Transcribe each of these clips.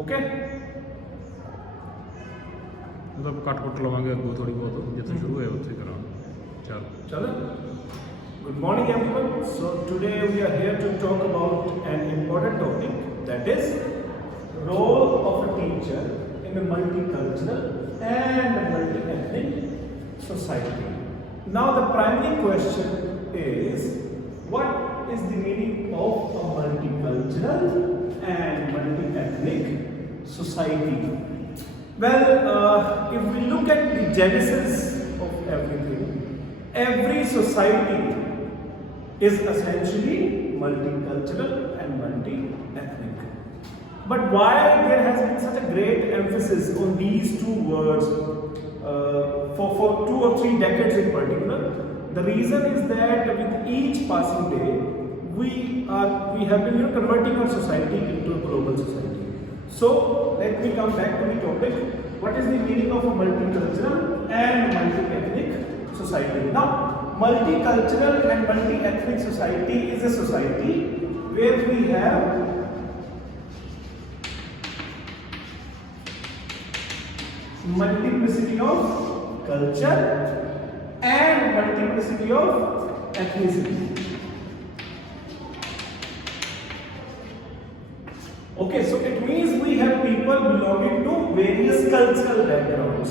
Okay मतलब cut लवांगे अगू थोड़ी बहुत जितने शुरू है उत्थे करा चल चलो Good morning everyone. So today we are here to talk about an important topic, that is role of a teacher in a multicultural and multi-ethnic society. Now the primary question is, what is the meaning of a multicultural and multi-ethnic society? Well, if we look at the genesis of everything, every society is essentially multicultural and multi-ethnic. But why there has been such a great emphasis on these two words for 2 or 3 decades in particular? The reason is that with each passing day, we have been converting our society into a global society. So let me come back to the topic. What is the meaning of a multicultural and multi-ethnic society? Now, multicultural and multi-ethnic society is a society where we have multiplicity of culture and multiplicity of ethnicity. Okay, so it means we have people belonging to various cultural backgrounds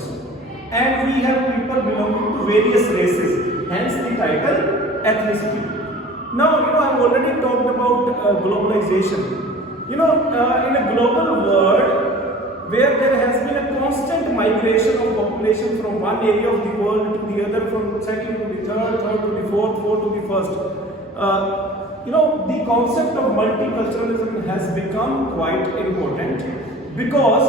and we have people belonging to various races. Hence the title ethnicity. Now, I've already talked about globalization. In a global world where there has been a constant migration of population from one area of the world to the other, from second to the third, third to the fourth, fourth to the first. The concept of multiculturalism has become quite important because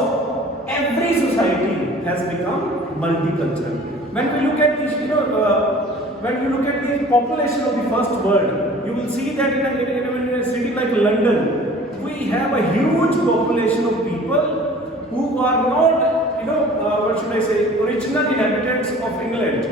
every society has become multicultural. When we look at this, when you look at the population of the first world, you will see that in a city like London, we have a huge population of people who are not, what should I say, original inhabitants of England,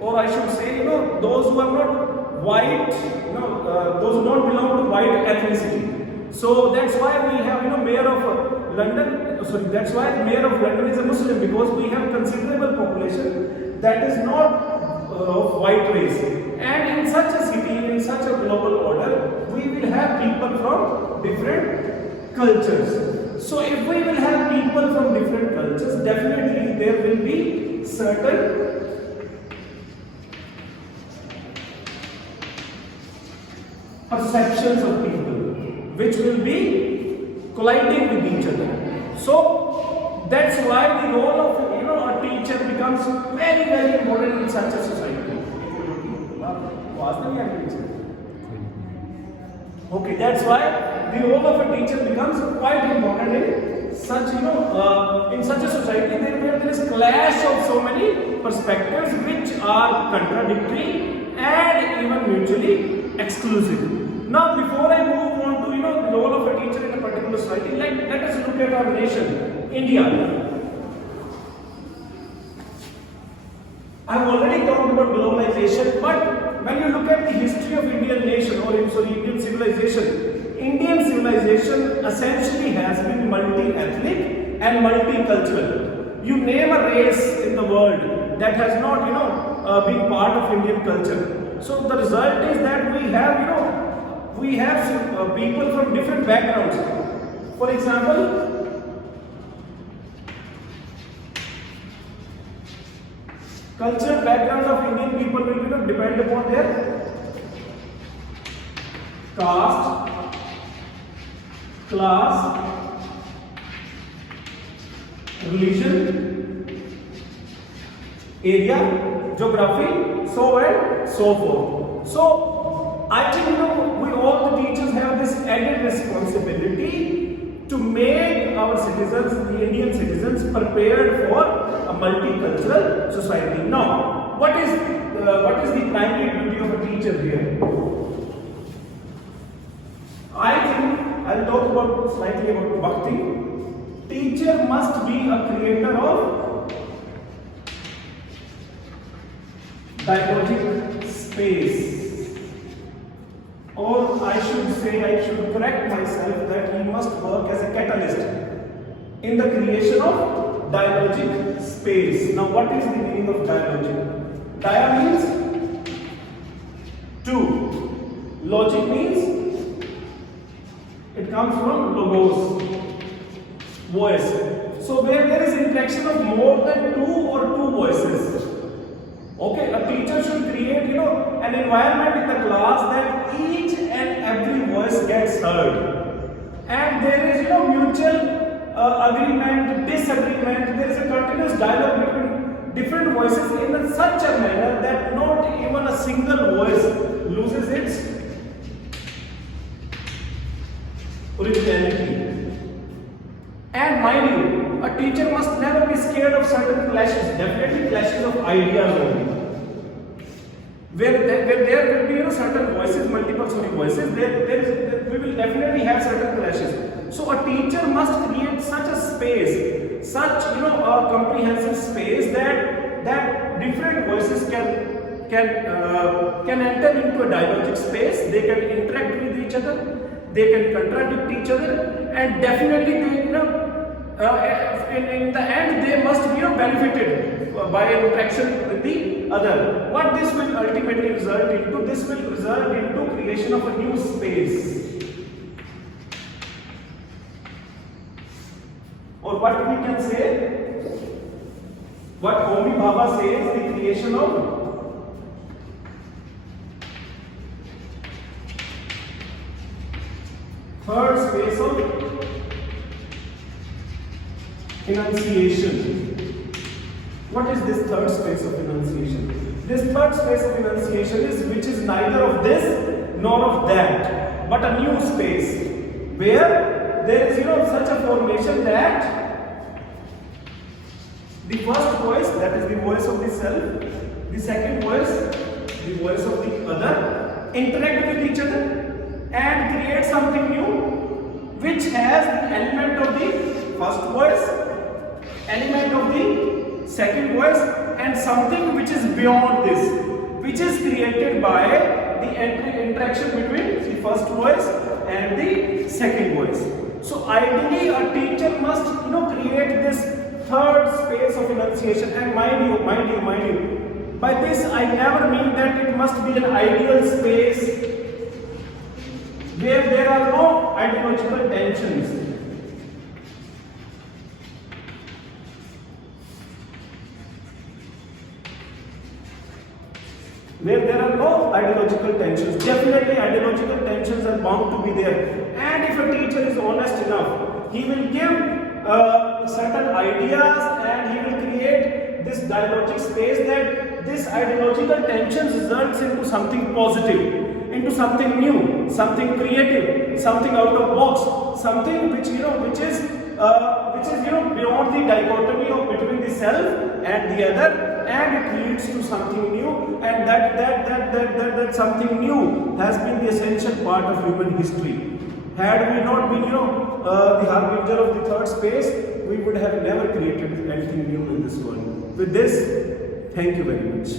or I should say, those who are not white, those who don't belong to white ethnicity. So that's why we have, mayor of London. Sorry, that's why the mayor of London is a Muslim, because we have considerable population that is not of white race. And in such a city, in such a global order, we will have people from different cultures. So if we will have people from different cultures, definitely there will be certain perceptions of people which will be colliding with each other. So that's why the role of a teacher becomes very, very important in such a society. Okay, that's why the role of a teacher becomes quite important in such in such a society where there is clash of so many perspectives which are contradictory and even mutually exclusive. Now, before I move on to the role of a teacher in a particular society, let us look at our nation, India. I've already talked about globalization, but when you look at the history of Indian nation, or Indian civilization essentially has been multi-ethnic and multicultural. You name a race in the world that has not, been part of Indian culture. So the result is that we have people from different backgrounds. For example, cultural background of Indian people will depend upon their caste, class, religion, area, geography, so and so forth. So I think we all the teachers have this added responsibility to make our citizens, the Indian citizens, prepared for a multicultural society. Now, what is the primary duty of a teacher here? I think I'll talk slightly about bhakti. Teacher must be a creator of dialogic space, or I should correct myself that he must work as a catalyst. in the creation of dialogic space. Now what is the meaning of dialogic? Dia means two. Logic means it comes from logos, voice. So where there is interaction of more than two or two voices. Okay, a teacher should create, an environment in the class that each and every voice gets heard, and there is, mutual agreement, disagreement. There is a continuous dialogue between different voices in such a manner that not even a single voice loses its originality. And mind you, a teacher must never be scared of certain clashes, definitely clashes of ideas only. Where there will be certain voices, multiple voices, we will definitely have certain clashes. So a teacher must create such a space, such a comprehensive space that different voices can enter into a dialogic space. They can interact with each other, they can contradict each other, and definitely they, in the end they must be benefited by interaction with the other. What this will ultimately result into? This will result into creation of a new space, or what we can say, what Homi Bhabha says, the creation of third space of enunciation. What is this third space of enunciation? This third space of enunciation is which is neither of this nor of that, but a new space where there is such a formation that the first voice, that is the voice of the self, the second voice, the voice of the other, interact with each other and create something new which has the element of the first voice, element of the second voice, and something which is beyond this, which is created by the interaction between the first voice and the second voice. So ideally a teacher must create this third space of enunciation. And mind you, by this I never mean that it must be an ideal space where there are no ideological tensions. Where there are no ideological tensions. Definitely ideological tensions are bound to be there. And if a teacher is honest enough, he will give certain ideas and he will create this dialogic space that this ideological tensions results into something positive, into something new, something creative, something out of box, something which is beyond the dichotomy of between the self and the other, and it leads to something new, and that something new has been the essential part of human history. Had we not been the harbinger of the third space, we would have never created anything new in this world. With this, thank you very much.